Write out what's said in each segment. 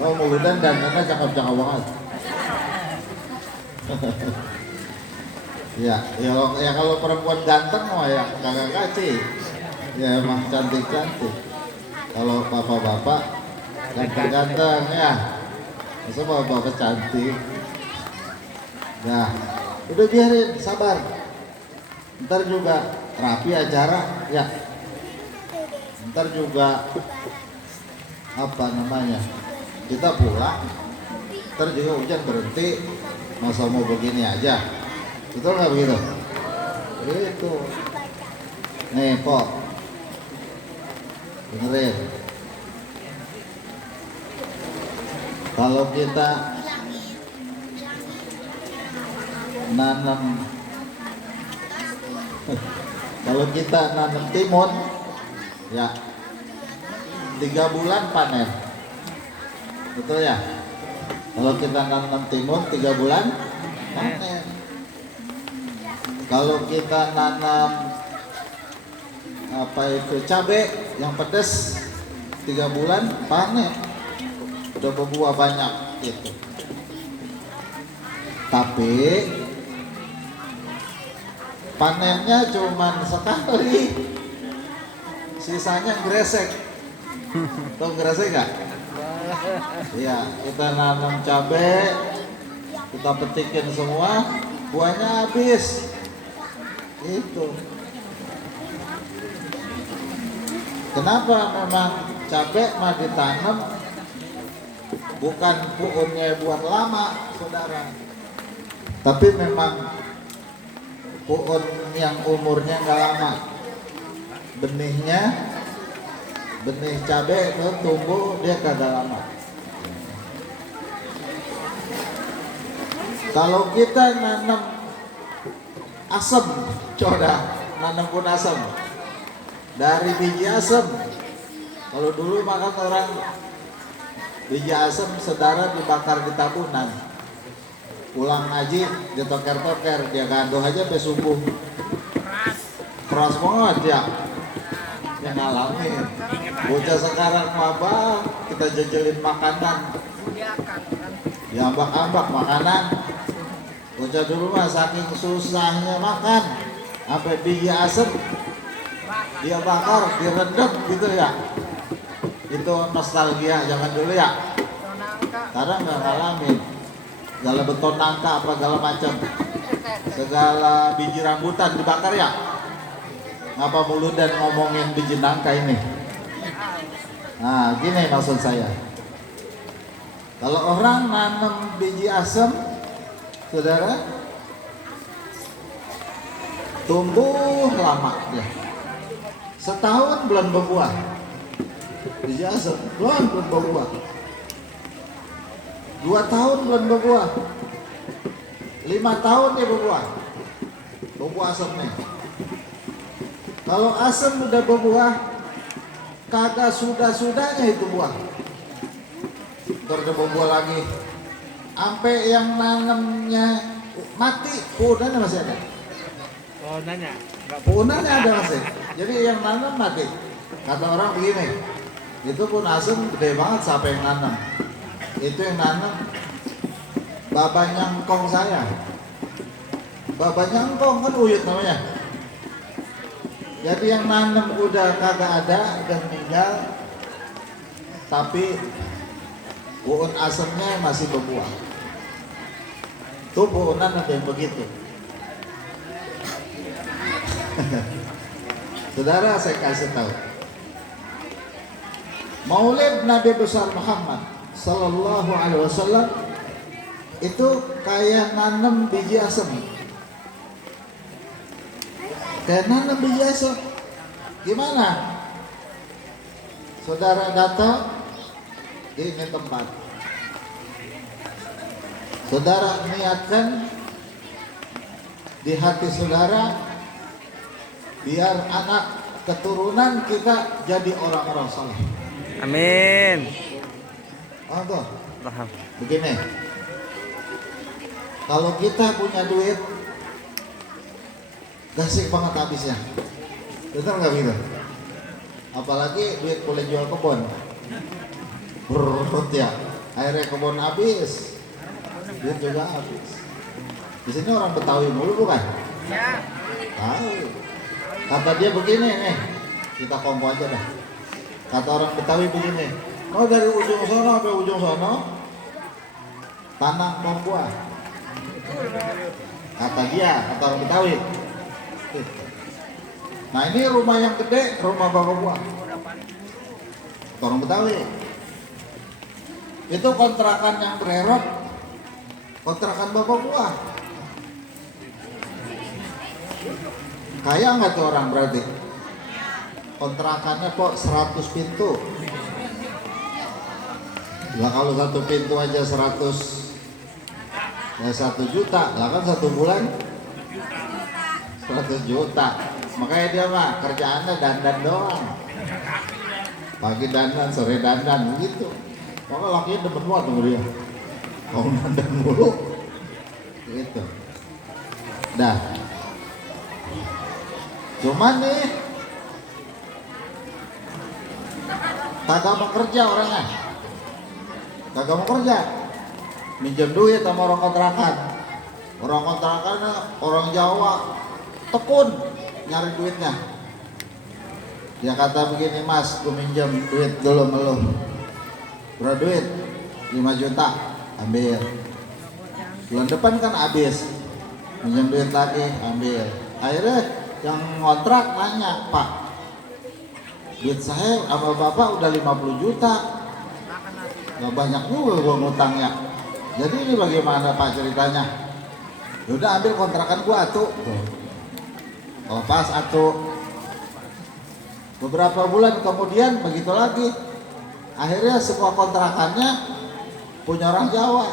Oh, muludan dan karena cakep-cakep banget. Ya, ya kalau perempuan ganteng mah ya kagak kasih. Ya emang cantik-cantik. Kalau bapak-bapak ganteng-ganteng ya. Masa bapak-bapak cantik. Nah, udah biarin, sabar. Ntar juga rapi acara, ya. Ntar juga apa namanya? Kita pulang. Ntar juga hujan berhenti. Masa mau begini aja? Betul nggak begitu? Itu. Nih, Pok. Dengerin. Kalau kita nanam kalau kita nanam timun ya 3 bulan panen, betul ya? Kalau kita nanam timun 3 bulan panen. Kalau kita nanam apa itu cabai yang pedas 3 bulan panen, udah berbuah banyak itu. Tapi panennya cuman sekali, sisanya gresek. Tahu gresek nggak? Iya, kita nanam cabai, kita petikin semua, buahnya habis. Itu. Kenapa memang cabai mah ditanam bukan pohonnya buat lama, saudara. Tapi memang pohon yang umurnya nggak lama, benih cabai itu tumbuh dia kagak lama. Kalau kita nanam asem, coba nanam pun asem dari biji asem. Kalau dulu makan orang biji asem saudara dibakar di tabunan, pulang ngaji ditoker-toker, dia gandoh aja sampai subuh. Keras banget ya, yang ngalamin. Bocah sekarang mabah, kita jajalin makanan, diambak-ambak makanan. Bocah dulu mah saking susahnya makan, sampai biji asem dia bakar, direndam gitu ya. Itu nostalgia zaman dulu ya. Sekarang nggak ngalamin. Segala beton nangka apa segala macam, segala biji rambutan dibakar ya. Ngapa mulu dan ngomongin biji nangka ini? Nah, gini maksud saya. Kalau orang nanam biji asem, saudara, tumbuh lama ya. Setahun belum berbuah. Biji asem belum berbuah. 2 tahun belum berbuah, 5 tahun dia berbuah asem nih. Kalau asem udah berbuah, kagak sudah-sudahnya itu buah. Terus berbuah lagi, sampai yang nanamnya mati, pohonnya masih ada. Pohonnya ada masih. Jadi yang nanam mati. Kata orang begini, itu pun asem gede banget, siapa yang nanam? Itu yang nanam Baba Nyangkong saya. Baba Nyangkong kan uyut namanya. Jadi yang nanam udah kagak ada dan meninggal, tapi pohon asemnya masih berbuah. Tuh pohonan ada yang begitu. Saudara, saya kasih tahu, Maulid Nabi besar Muhammad Sallallahu Alaihi Wasallam itu kayak nanam biji asem. Kayak nanam biji asem. Gimana? Saudara datang di ini tempat. Saudara niatkan di hati saudara, biar anak keturunan kita jadi orang-orang saleh. Amin. Oh tuh, Paham. begini. Kalau kita punya duit, gasik banget habisnya. Betul nggak gitu? Apalagi duit boleh jual kebun. Berut ya. akhirnya kebun habis, duit juga habis. Di sini orang Betawi mulu bukan? Ya. Tahu. Kata dia begini nih, kita kompo aja dah. Kata orang Betawi begini, oh dari ujung sono sampai ujung sono tanah pohon buah. Kata dia, kata orang Betawi. Nah ini rumah yang gede, rumah bapak gua. Kata orang Betawi. Itu kontrakan yang bererot, kontrakan bapak gua. Kaya nggak tuh orang berarti? Kontrakannya kok 100 pintu. Lah kalau satu pintu aja 100, ya 1 juta, lah kan 1 bulan 100 juta. Makanya dia mah kerjaannya dandan doang. Pagi dandan, sore dandan gitu. Pokoknya lakinya demen banget sama dia. Mau dandan mulu. Gitu. Dah. Cuman nih kagak mau kerja orangnya. Kagak mau kerja. Minjem duit sama orang kontrakan. Orang kontrakannya orang Jawa, tekun nyari duitnya. Dia kata begini, Mas, gue minjem duit dulu sama lo. Berapa duit? 5 juta, ambil. Bulan depan kan habis. Minjem duit lagi, ambil. Akhirnya yang ngontrak nanya, Pak, duit saya sama bapak udah 50 juta. Gak banyak juga gue ngutangnya. Jadi ini bagaimana Pak ceritanya? Udah ambil kontrakan gua atuh. Lepas atuh. Beberapa bulan kemudian begitu lagi. Akhirnya semua kontrakannya punya orang Jawa.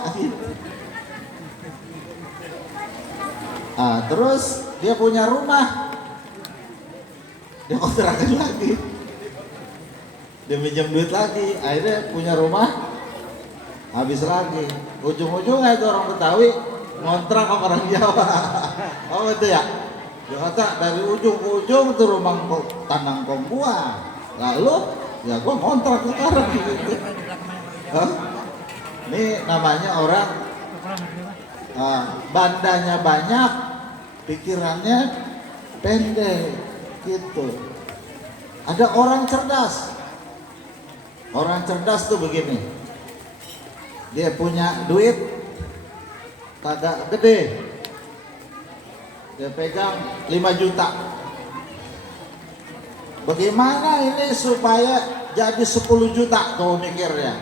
Ah, terus dia punya rumah. Dia kontrakan lagi. Dia minjem duit lagi. Akhirnya punya rumah. Habis lagi. Ujung-ujungnya itu orang Betawi ngontrak sama orang Jawa. Oh itu ya. Dia kata dari ujung ke ujung itu rumah tanah kong gua. Lalu ya gua ngontrak sekarang gitu. Hah? Ini namanya orang bandanya banyak, pikirannya pendek gitu. Ada orang cerdas. Orang cerdas tuh begini. Dia punya duit kagak gede. Dia pegang 5 juta. Bagaimana ini supaya jadi 10 juta kau mikirnya?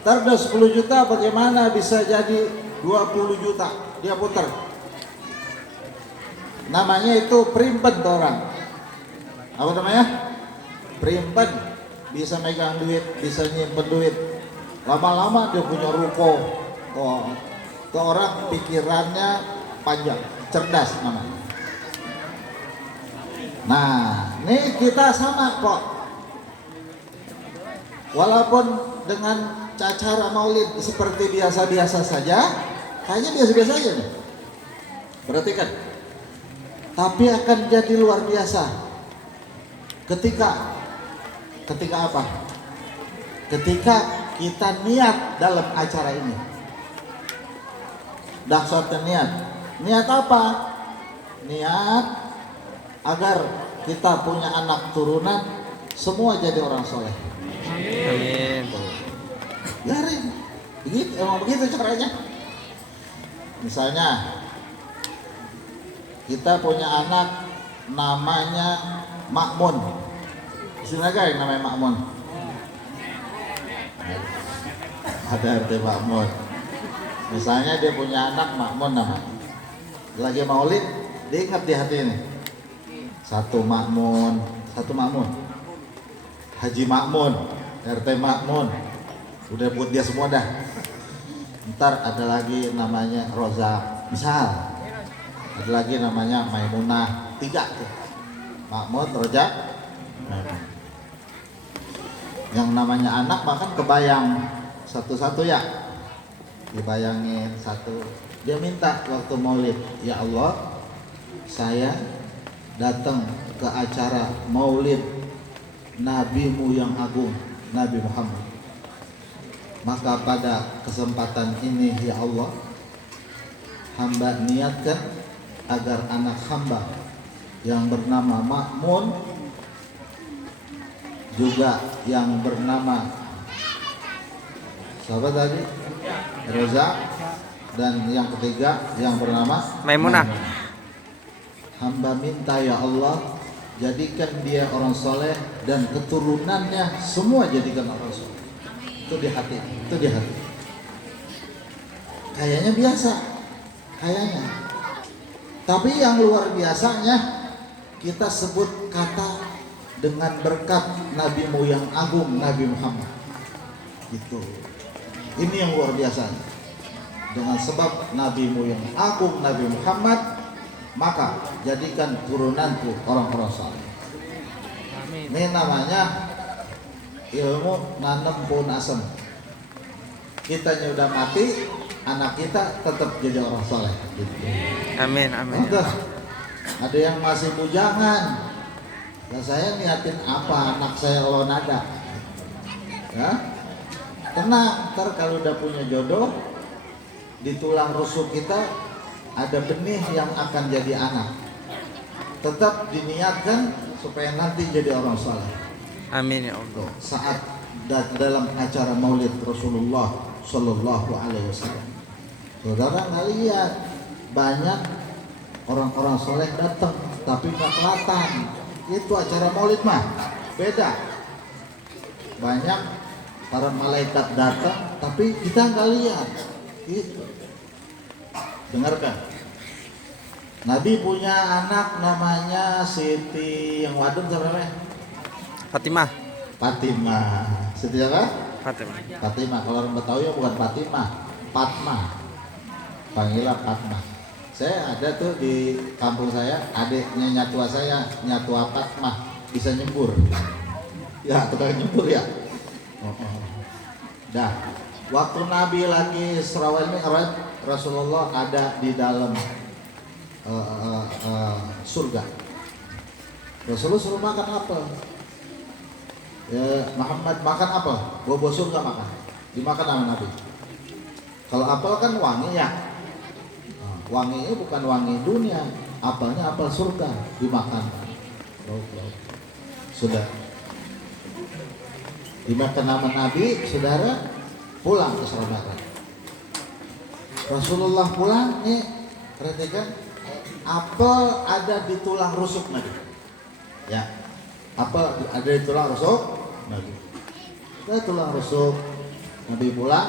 Ntar udah 10 juta bagaimana bisa jadi 20 juta? Dia putar. Namanya itu primpen orang. Apa namanya? Primpen. Bisa megang duit, bisa nyimpen duit. Lama-lama dia punya ruko. Oh, itu orang pikirannya panjang, cerdas namanya. Nah, ini kita sama kok. Walaupun dengan acara maulid seperti biasa-biasa saja, kayaknya biasa-biasa aja nih. Perhatikan. Tapi akan jadi luar biasa. Ketika apa? Ketika kita niat dalam acara ini. Dahsyatnya niat. Niat apa? Niat agar kita punya anak turunan semua jadi orang soleh. Amin. Biarin. Begitu, emang begitu caranya. Misalnya kita punya anak namanya Makmun. Sini aja yang namanya Makmun. Ada RT Makmun. Misalnya dia punya anak Makmun namanya. Lagi maulid, dia ingat di hati ini. Satu Makmun. Haji Makmun, RT Makmun. Udah buat dia semua dah. Ntar ada lagi namanya Roza, misal. Ada lagi namanya Maimunah. 3 tuh. Makmun, Roza, Maimunah. Yang namanya anak bahkan kebayang satu-satu ya. Dibayangin satu. Dia minta waktu maulid, ya Allah, saya datang ke acara maulid Nabimu yang agung, Nabi Muhammad. Maka pada kesempatan ini ya Allah, hamba niatkan agar anak hamba yang bernama Ma'mun, juga yang bernama siapa tadi? Roza, dan yang ketiga yang bernama Maimunah. Hamba minta ya Allah, jadikan dia orang soleh dan keturunannya semua jadikan orang soleh. Itu di hati, itu di hati. Kayaknya biasa, kayaknya. Tapi yang luar biasanya kita sebut kata dengan berkat nabimu yang agung, Nabi Muhammad. Gitu. Ini yang luar biasa. Dengan sebab nabimu yang agung, Nabi Muhammad, maka jadikan turunanku orang-orang saleh. Ini namanya ilmu nanam pohon asem. Kita udah mati, anak kita tetap jadi orang saleh. Gitu. Amin, amin. Ada yang masih bujangan. Ya saya niatin apa anak saya kalau nada. Ya, tenang. Ntar kalau udah punya jodoh, di tulang rusuk kita ada benih yang akan jadi anak. Tetap diniatkan supaya nanti jadi orang saleh. Amin ya Allah. Saat dalam acara Maulid Rasulullah Sallallahu Alaihi Wasallam, saudara nggak lihat banyak orang-orang soleh datang, tapi nggak kelihatan. Itu acara Maulid mah beda. Banyak para malaikat datang, tapi kita nggak lihat. Itu. Dengarkan. Nabi punya anak namanya Siti yang wadon siapa namanya? Fatimah. Fatimah. Siti apa? Fatimah. Fatimah. Kalau orang Betawi bukan Fatimah, Fatma. Panggilan Fatma. Saya ada tuh di kampung saya, adiknya nyatua saya, nyatua Fatma, bisa nyembur. Ya, tukang nyembur ya. Dah. Waktu Nabi lagi Isra Mi'raj, Rasulullah ada di dalam surga. Rasulullah suruh makan apel. Ya, Muhammad makan apel, bawa surga makan. Dimakan sama Nabi. Kalau apel kan wangi ya. Wanginya bukan wangi dunia, apelnya apel surga, dimakan. Sudah. Dimakan nama Nabi, saudara, pulang ke Surabaya. Rasulullah pulang nih, perhatikan, apel ada di tulang rusuk Nabi. Ya, apel ada di tulang rusuk Nabi. Ke tulang rusuk Nabi pulang,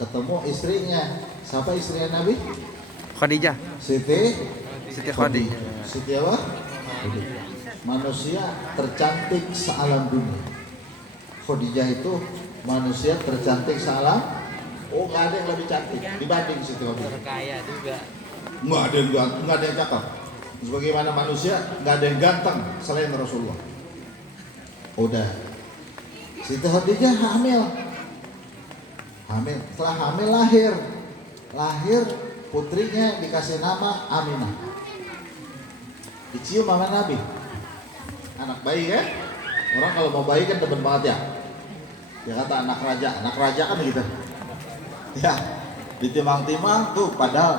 ketemu istrinya. Siapa istrinya Nabi? Khadijah. Siti Khadijah. Siti apa? Manusia tercantik sealam dunia. Khadijah itu manusia tercantik sealam. Oh, nggak ada yang lebih cantik dibanding Siti Khadijah. Terkaya juga. Nggak ada yang ganteng, nggak ada yang cakep. Sebagaimana manusia nggak ada yang ganteng selain Rasulullah. Udah. Siti Khadijah hamil. Setelah hamil lahir putrinya dikasih nama Aminah. Dicium sama Nabi. Anak bayi kan? Orang kalau mau bayi kan demen banget ya. Dia kata anak raja kan gitu. Ya, ditimang-timang tuh padahal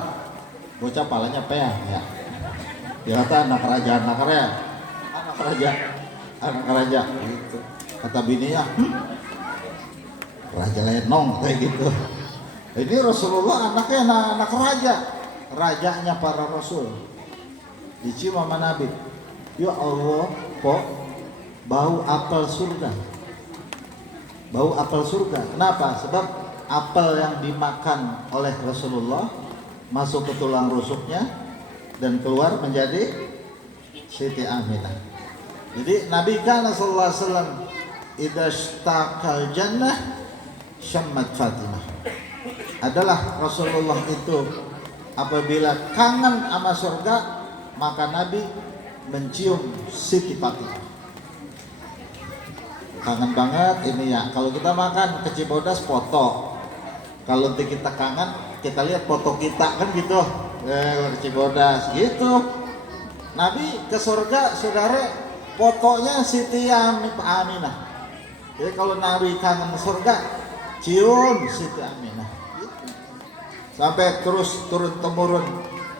bocah palanya peang ya. Dia kata anak raja gitu. Kata bininya, Raja Lenong kayak gitu. Ini Rasulullah anaknya anak raja, rajanya para rasul. Dicium sama Nabi. Ya Allah, kok bau apel surga. Bau apel surga. Kenapa? Sebab apel yang dimakan oleh Rasulullah masuk ke tulang rusuknya dan keluar menjadi Siti Aminah. Jadi Nabi kan sallallahu alaihi wasallam idza ishtaqal jannah syammat Fatimah. Adalah Rasulullah itu apabila kangen sama surga, maka Nabi mencium Siti Fatimah. Kangen banget ini ya. Kalau kita makan ke Cibodas foto. Kalau kita kangen, kita lihat foto kita kan gitu. Ke Cibodas gitu. Nabi ke surga, saudara, fotonya Siti Aminah. Jadi kalau Nabi kangen surga, cium Siti Aminah. Sampai terus turun temurun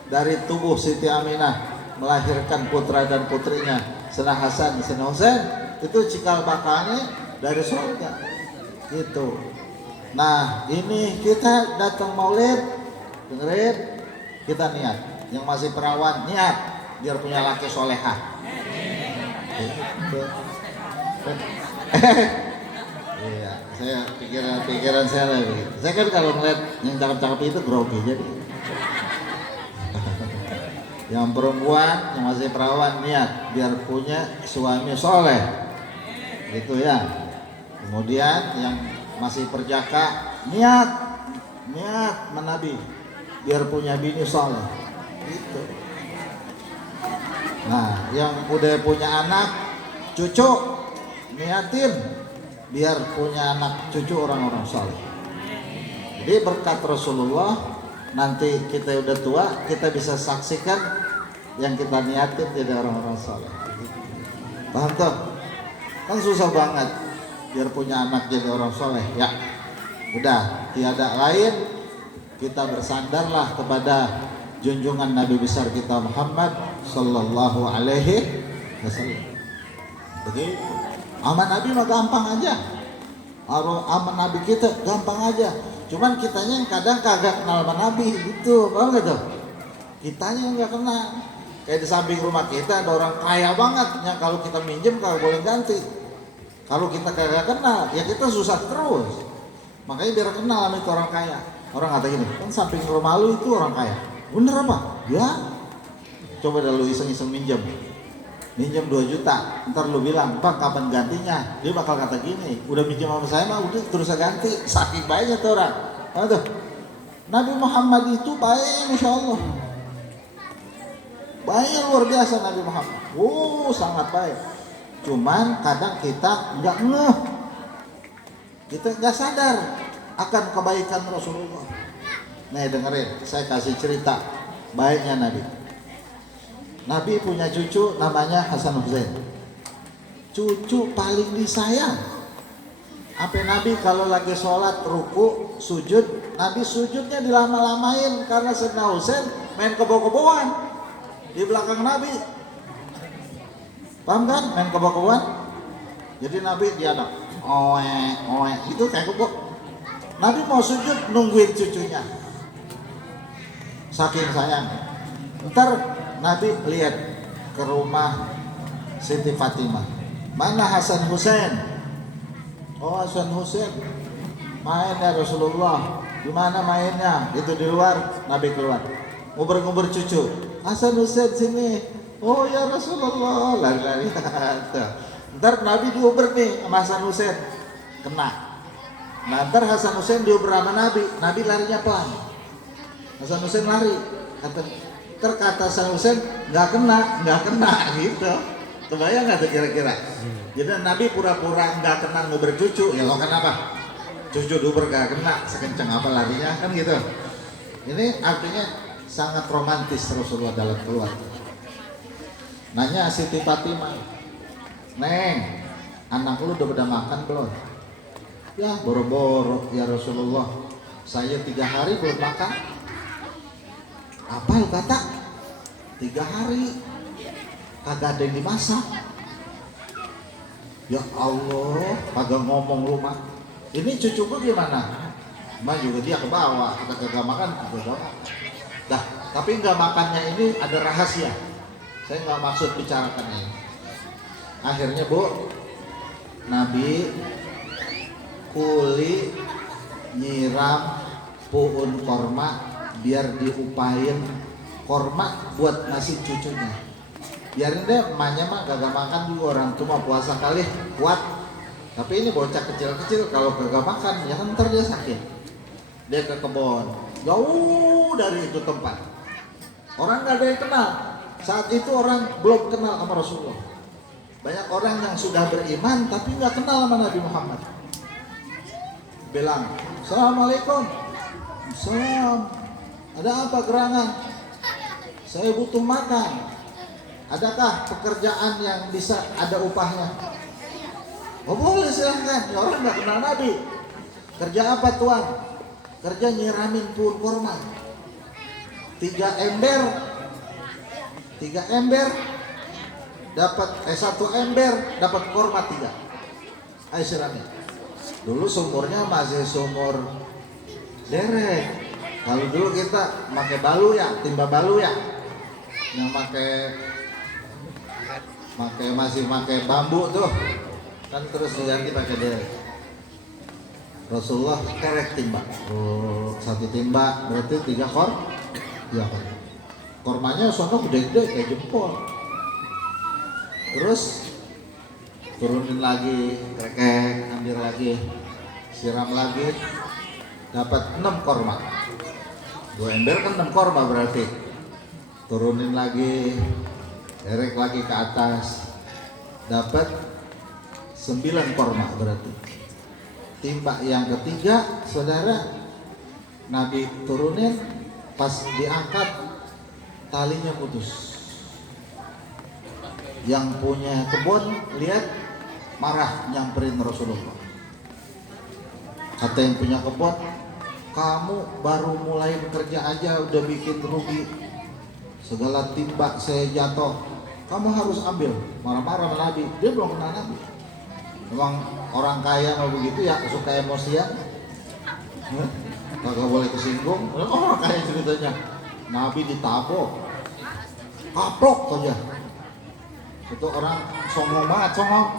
dari tubuh Siti Aminah melahirkan putra dan putrinya Sena Hasan, Sena Husain. Itu cikal bakalnya dari surga gitu. Nah ini kita datang maulid, dengerin, kita niat. Yang masih perawan niat biar punya laki solehah. Gitu. Iya, saya pikiran saya lah begitu. Saya kan kalau ngeliat yang cakep-cakep itu grogi jadi. Yang perempuan yang masih perawan niat biar punya suami soleh, gitu ya. Kemudian yang masih perjaka niat menabi biar punya bini soleh, gitu. Nah, yang udah punya anak cucu niatin biar punya anak cucu orang-orang soleh. Jadi berkat Rasulullah nanti kita udah tua kita bisa saksikan yang kita niatin jadi orang-orang soleh. Paham tuh? Kan susah banget biar punya anak jadi orang soleh ya. Udah tiada lain kita bersandarlah kepada junjungan Nabi besar kita Muhammad Sallallahu Alaihi Wasallam. Begitu. Aman Nabi mah gampang aja. Aman Nabi kita gampang aja. Cuman kitanya yang kadang kagak kenal sama Nabi gitu, paham gak tuh? Kitanya yang gak kenal. Kayak di samping rumah kita ada orang kaya banget yang kalau kita minjem kagak boleh ganti. Kalau kita kagak kenal ya kita susah terus. Makanya biar kenal sama itu orang kaya. Orang kata gini, kan samping rumah lu itu orang kaya. Bener apa? Ya. Coba dah lu iseng-iseng minjem 2 juta, ntar lu bilang, Bang kapan gantinya? Dia bakal kata gini, udah minjem sama saya mah udah terus saya ganti. Saking baiknya tuh orang. Aduh, Nabi Muhammad itu baik, Masya Allah. Baiknya luar biasa Nabi Muhammad. Sangat baik. Cuman kadang kita nggak ngeh, kita nggak sadar akan kebaikan Rasulullah. Nih dengerin, saya kasih cerita baiknya Nabi. Nabi punya cucu namanya Hasan Husain. Cucu paling disayang. Sampai Nabi kalau lagi sholat ruku sujud, Nabi sujudnya dilama-lamain karena Sayyidina Husain main kebo-keboan di belakang Nabi. Paham kan? Main kebo-keboan. Jadi Nabi dia ada oe itu kayak kebo. Nabi mau sujud nungguin cucunya. Saking sayang. Ntar Nabi lihat ke rumah Siti Fatimah. Mana Hasan Husain? Oh Hasan Husain main ya Rasulullah. Di mana mainnya? Itu di luar. Nabi keluar. Ngubur-ngubur cucu. Hasan Husain sini. Oh ya Rasulullah. Lari-lari. Ntar Nabi diuber nih sama Hasan Husain. Kena. Nah ntar Hasan Husain diuber sama Nabi. Nabi larinya pelan. Hasan Husain lari. Terkata Hasan Husain nggak kena gitu. Kebayang nggak tuh kira-kira? Jadi Nabi pura-pura nggak kena nguber cucu, ya lo kenapa? Cucu duber nggak kena, sekencang apa larinya kan gitu. Ini artinya sangat romantis Rasulullah dalam keluarga. Nanya Siti Fatimah, Neng, anak lu udah pada makan belum? Ya boro-boro ya Rasulullah, saya 3 hari belum makan. Apa lu kata? 3 hari kagak ada yang dimasak. Ya Allah, kagak ngomong lu mah. Ini cucu gua gimana? Mah juga dia ke bawah, kagak makan ke bawah. Dah, tapi nggak makannya ini ada rahasia. Saya nggak maksud bicarakan ini. Akhirnya Bu, Nabi kuli nyiram puun korma biar diupain korma buat nasi cucunya. Biarin deh emaknya mah gak makan juga, orang tua puasa kali kuat. Tapi ini bocah kecil-kecil kalau gak makan ya kan ntar dia sakit. Dia ke kebun jauh dari itu tempat. Orang gak ada yang kenal. Saat itu orang belum kenal sama Rasulullah. Banyak orang yang sudah beriman tapi gak kenal sama Nabi Muhammad. Bilang, Assalamualaikum. Salam. Ada apa gerangan? Saya butuh makan. Adakah pekerjaan yang bisa ada upahnya? Oh boleh silahkan. Ya orang nggak kenal Nabi. Kerja apa tuan? Kerja nyiramin pohon korma. 3 ember dapat 1 ember dapat korma 3. Ayo siramin. Dulu sumurnya masih sumur derek. Kalau dulu kita pakai balu ya, timba balu ya. Yang masih pakai bambu tuh. Kan terus diganti pakai derek. Rasulullah kerek timba. Oh, 1 timba berarti 3 kor. Ya kan. Kormanya sono gede-gede kayak jempol. Terus turunin lagi, krekek, ambil lagi, siram lagi, dapat 6 korma. 2 ember kan 6 korma berarti. Turunin lagi, derek lagi ke atas, dapat 9 korma berarti. Timba yang ketiga, saudara, Nabi turunin, pas diangkat talinya putus. Yang punya kebun lihat marah nyamperin Rasulullah. Kata yang punya kebun, kamu baru mulai bekerja aja udah bikin rugi. Segala timba saya jatuh, kamu harus ambil. Marah-marah sama Nabi, dia belum kenal Nabi. Memang orang kaya mau begitu ya, suka emosian. Kagak boleh kesinggung. Orang kaya ceritanya, Nabi ditabok, kaprok saja. Itu orang songong banget, songong.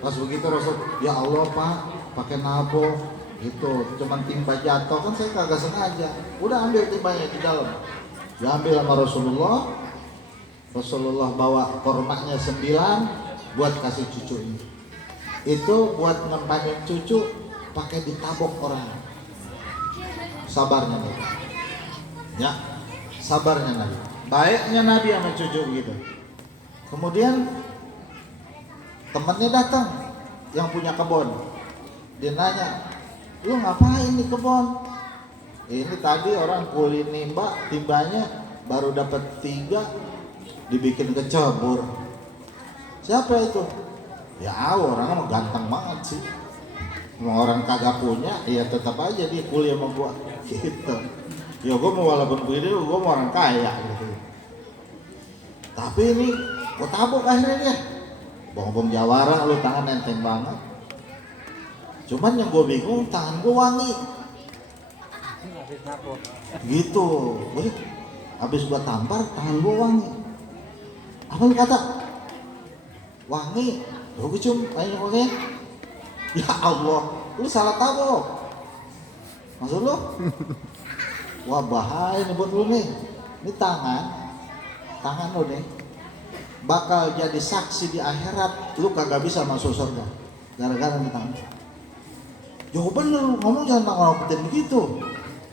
Pas begitu Rasul, ya Allah Pak, pakai nabok gitu, cuman timba jatuh, kan saya kagak sengaja. Udah ambil timbanya di dalam. Diambil sama Rasulullah. Rasulullah bawa kormanya 9 buat kasih cucunya. Itu buat nempanin cucu pakai ditabok orang. Sabarnya Nabi. Ya, sabarnya Nabi. Baiknya Nabi sama cucu begitu. Kemudian temannya datang yang punya kebun. Dia nanya, lu ngapain di kebun? Ini tadi orang kuli nimba, timbanya baru dapat 3, dibikin kecebur. Siapa itu? Ya orang mah ganteng banget sih. Emang orang kagak punya, ya tetap aja dia kuli sama gua. Gitu. Ya gua mau walaupun begini, gua mau orang kaya gitu. Tapi ini gua tabok akhirnya dia. Bong-bong jawara lu tangan enteng banget. Cuman yang gua bingung tangan gua wangi. Gitu. Habis gua tampar tangan gua wangi. Apa lu kata? Wangi. Gua cium ayo wangi. Ya Allah, lu salah tabok. Maksud lu? Wah bahaya nih buat lu nih. Ini tangan lu nih bakal jadi saksi di akhirat, lu kagak bisa masuk surga gara-gara nih tangan. Jawaban lu ngomong jangan nakut-nakutin begitu.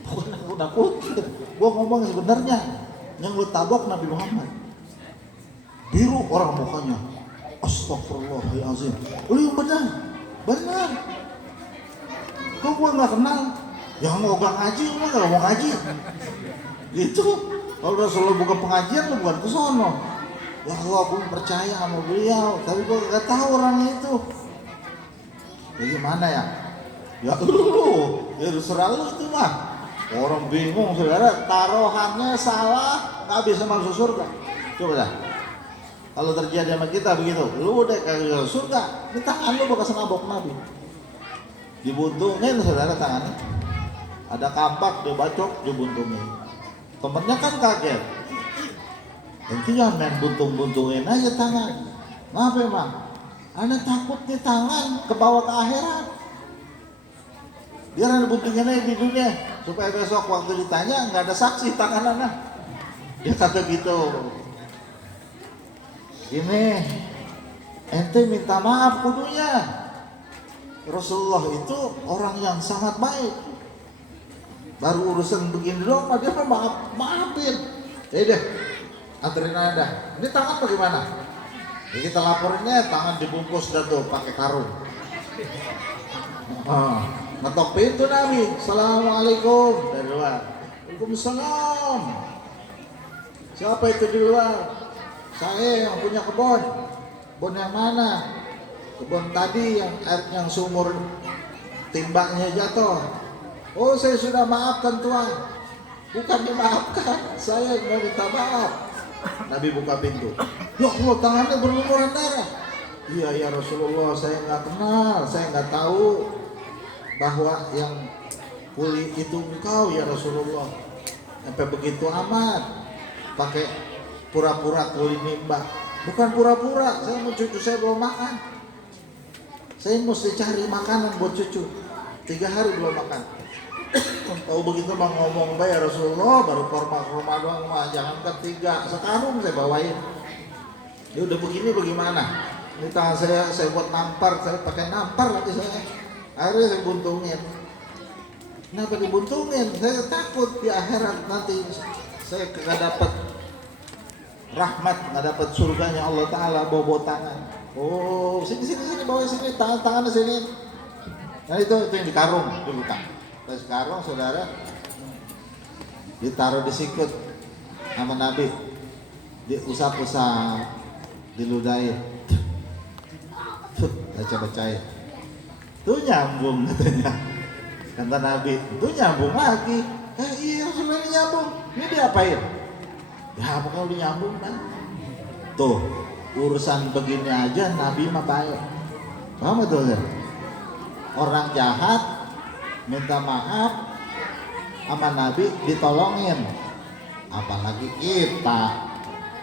Bukan nakut-nakutin, gua ngomong sebenarnya. Yang lu tabok Nabi Muhammad. Biru orang mukanya. Astagfirullahaladzim. Lu yang benar. Kok gua nggak kenal? Ya mau gak ngaji, lu nggak mau ngaji. Gitu. Kalau Rasulullah bukan pengajian, lu bukan kesono. Ya Allah, gue percaya sama beliau, tapi gue gak tahu orangnya itu. Ya gimana ya? Ya lu, ya terserah lu itu mah. Orang bingung saudara, taruhannya salah, nggak bisa masuk surga. Coba dah. Kalau terjadi sama kita begitu, lu udah kagak surga, ini tangan lu bekas nabok Nabi. Dibuntungin saudara tangannya. Ada kampak, dia bacok, dibuntungin. Temennya kan kaget. Nanti jangan main buntung-buntungin aja tangan. Kenapa emang? Anda takut nih tangan kebawa ke akhirat. Biar Anda buntungin aja di dunia, supaya besok waktu ditanya nggak ada saksi tangan Anda. Dia kata gitu. Ini ente minta maaf kudunya. Rasulullah itu orang yang sangat baik. Baru urusan begini doang, dia mah maafin. Deh, anterin Anda. Ini tangan bagaimana? Ya kita laporinnya tangan dibungkus dah tuh pakai karung. Ngetok pintu Nabi. Assalamualaikum dari luar. Waalaikumsalam. Siapa itu di luar? Saya yang punya kebun. Kebun yang mana? Kebun tadi yang sumur timbangnya jatuh. Oh, saya sudah maafkan Tuhan. Bukan dimaafkan, saya yang mau minta maaf. Nabi buka pintu. Ya Allah, tangannya berlumuran darah. Iya ya Rasulullah, saya nggak kenal, saya nggak tahu bahwa yang kuli itu engkau ya Rasulullah. Sampai begitu amat pakai pura-pura kuli nimba. Bukan pura-pura, saya mau cucu saya belum makan. Saya mesti cari makanan buat cucu. 3 hari belum makan. Tahu begitu mah ngomong ya Rasulullah, baru korma doang mah, jangan ketiga sekarung saya bawain. Ya udah begini bagaimana? Ini tangan saya buat nampar, saya pakai nampar lagi saya. Akhirnya saya buntungin. Kenapa dibuntungin? Saya takut di akhirat nanti saya nggak dapat rahmat, nggak dapat surganya Allah Taala bawa tangan. Oh, sini bawa sini, tangannya sini. Nah itu yang di karung dulu kan. Terus karung saudara ditaruh di sikut sama Nabi, diusap-usap, diludahin, baca-bacain. Tuh nyambung katanya. Kata Nabi, tuh nyambung lagi. Iya sudah nyambung. Ini diapain? Ya apa kalau dinyambung kan? Tuh urusan begini aja Nabi mah baik. Paham betul ya? Orang jahat minta maaf sama Nabi ditolongin, apalagi kita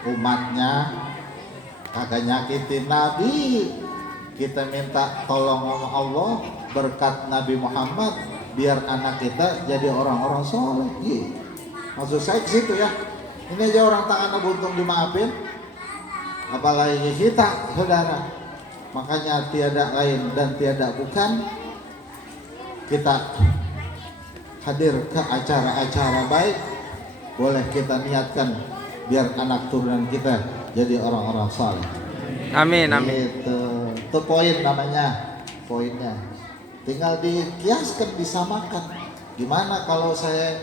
umatnya kagak nyakitin Nabi, kita minta tolong sama Allah berkat Nabi Muhammad biar anak kita jadi orang-orang soleh. Maksud saya ke situ ya. Ini aja orang tangannya buntung dimaafin, apalagi kita saudara. Makanya tiada lain dan tiada bukan kita hadir ke acara-acara baik, boleh kita niatkan biar anak turunan kita jadi orang-orang saleh. Amin, amin. Itu poin namanya, poinnya. Tinggal dikiaskan, disamakan. Gimana kalau saya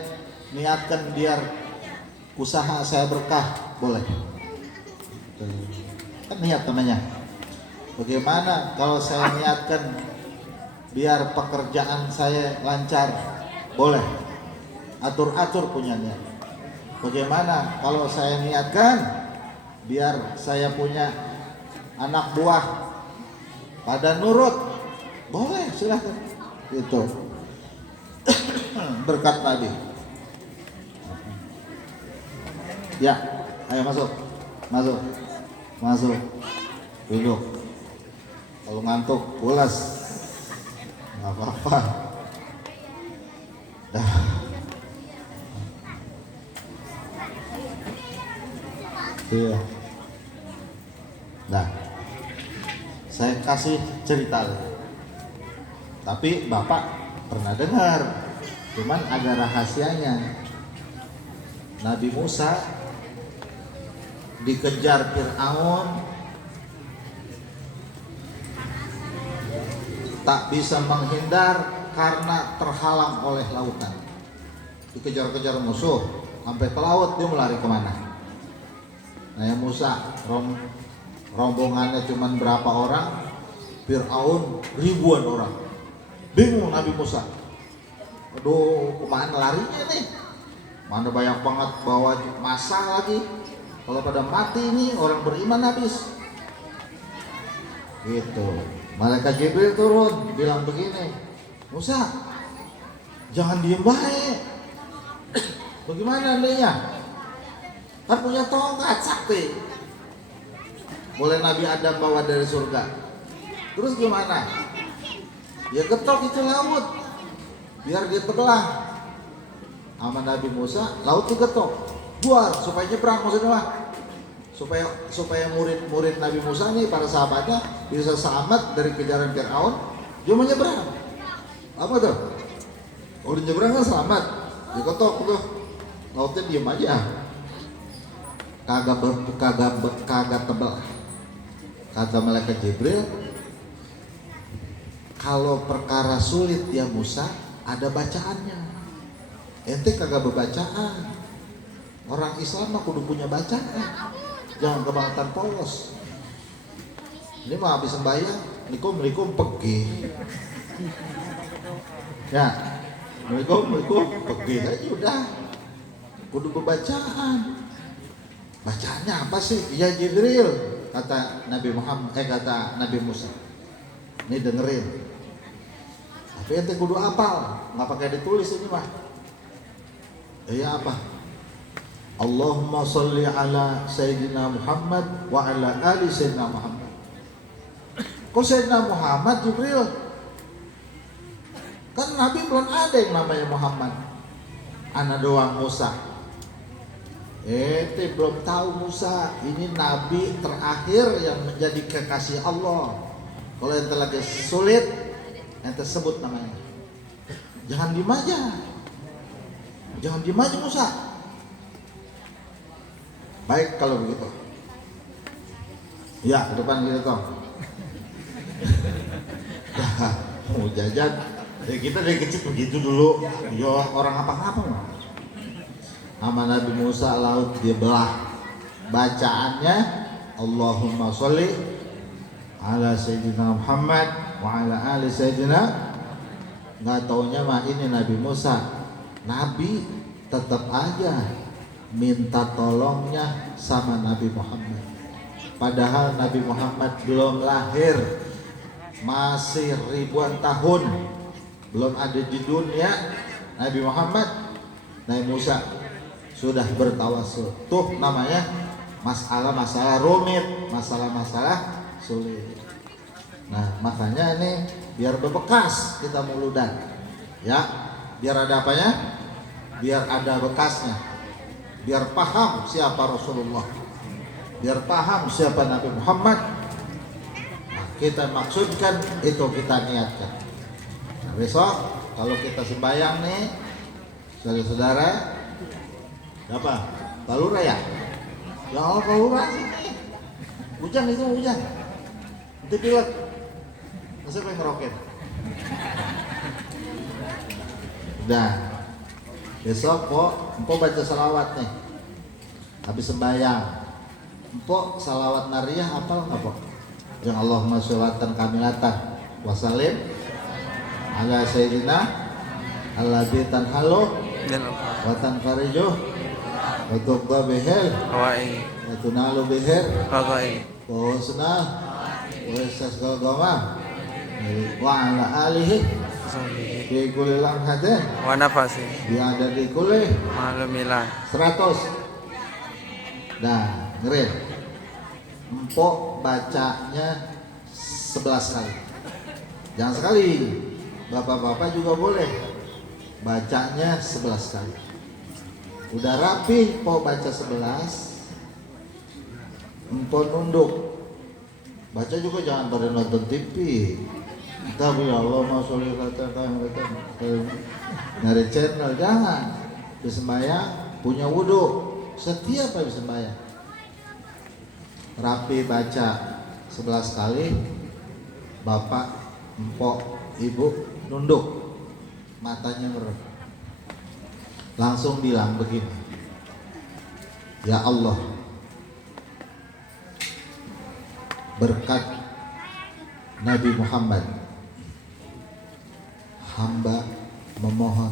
niatkan biar usaha saya berkah, boleh. Kan niat namanya. Bagaimana kalau saya niatkan biar pekerjaan saya lancar, boleh. Atur-atur punya niat. Bagaimana kalau saya niatkan biar saya punya anak buah pada nurut, boleh, silahkan. Itu berkat Nabi. Ya, ayo masuk, duduk. Kalau ngantuk pulas, nggak apa-apa. Iya. Nah, saya kasih cerita. Tapi Bapak pernah dengar, cuman ada rahasianya. Nabi Musa dikejar Fir'aun, tak bisa menghindar karena terhalang oleh lautan. Dikejar-kejar musuh sampai ke laut, dia mau lari kemana? Nah ya Musa, rombongannya cuma berapa orang, Fir'aun ribuan orang. Bingung Nabi Musa, aduh kemana larinya nih? Mana banyak banget bawa masa lagi, kalau pada mati nih orang beriman habis. Gitu. Malaikat Jibril turun bilang begini, Musa jangan diem baik. Bagaimana andainya? Kan punya tongkat sakti, boleh Nabi Adam bawa dari surga. Terus gimana? Ya ketok itu laut, biar dia terbelah. Sama Nabi Musa, laut digetok, buar supaya nyebrang, maksudnya lah. Supaya murid-murid Nabi Musa nih, para sahabatnya bisa selamat dari kejaran Fir'aun, dia menyeberang. Apa tuh? Udah nyebrang kan selamat, diketok tuh, lautnya diem aja. Kagak tebal. Kata malaikat Jibril, kalau perkara sulit ya Musa, ada bacaannya. Ente kagak berbacaan. Orang Islam mah kudu punya bacaan. Jangan kebangetan polos. Ini mah habis sembahyang, nikum pergi. Ya, Assalamualaikum, pergi aja udah. Kudu bacaan. Bacaannya apa sih? Ya Jibril, kata Nabi Muhammad, kata Nabi Musa. Ini dengerin. Tapi ente kudu hafal, nggak pakai ditulis ini mah. Iya apa? Allahumma sholli ala Sayyidina Muhammad wa ala ali Sayyidina Muhammad. Kok Sayyidina Muhammad Jibril? Kan Nabi belum ada yang namanya Muhammad. Ana doang Musa. Belum tahu Musa. Ini Nabi terakhir yang menjadi kekasih Allah. Kalau yang lagi sulit, yang tersebut namanya. Jangan diem aja. Jangan diem aja Musa. Baik kalau begitu. Ya, ke depan kita toh. Mau jajan. Kita dari kecil begitu dulu. Ya orang apa-apa mah. Sama Nabi Musa laut dibelah. Bacaannya Allahumma sholli ala Sayyidina Muhammad wa ala ali Sayyidina. Nggak taunya mah ini Nabi Musa. Nabi tetap aja minta tolongnya sama Nabi Muhammad. Padahal Nabi Muhammad belum lahir, masih ribuan tahun, belum ada di dunia. Nabi Muhammad, Nabi Musa sudah bertawasul. Tuh namanya masalah-masalah rumit, masalah-masalah sulit. Nah makanya ini biar berbekas kita muludan, ya, biar ada apanya, biar ada bekasnya, biar paham siapa Rasulullah, biar paham siapa Nabi Muhammad. Nah, kita maksudkan itu, kita niatkan. Nah, besok kalau kita sembahyang nih, saudara-saudara, apa? Talura ya? Ya Allah, talura ini. Hujan itu hujan. Nanti pilek. Masa pengen ngeroket? Udah. Besok Mpok baca salawat nih. Habis sembahyang. Mpok salawat nariyah hafal nggak Pok? Yang Allahumma sholatan kamilatan wasalim ala sayyidina alladzi tanhalu wa tanfarijuh wa tuqda bihil wa tunalu bihil wa husna wa istasqal ghamam wa ala alihi di kulli lamhatin wa nafasi di ada di kulli malumilah 100. Nah, ngeri. Mpok bacanya 11 kali. Jangan sekali. Bapak-bapak juga boleh bacanya 11 kali. Udah rapi, Mpok baca 11. Mpok nunduk. Baca juga jangan pada nonton TV. Tapi ya Allah masya nyari channel, jangan. Sembahyang punya wudhu. Setiap habis sembahyang rapi baca 11 kali. Bapak, Mpok, Ibu nunduk, matanya merem, langsung bilang begini, ya Allah, berkat Nabi Muhammad, hamba memohon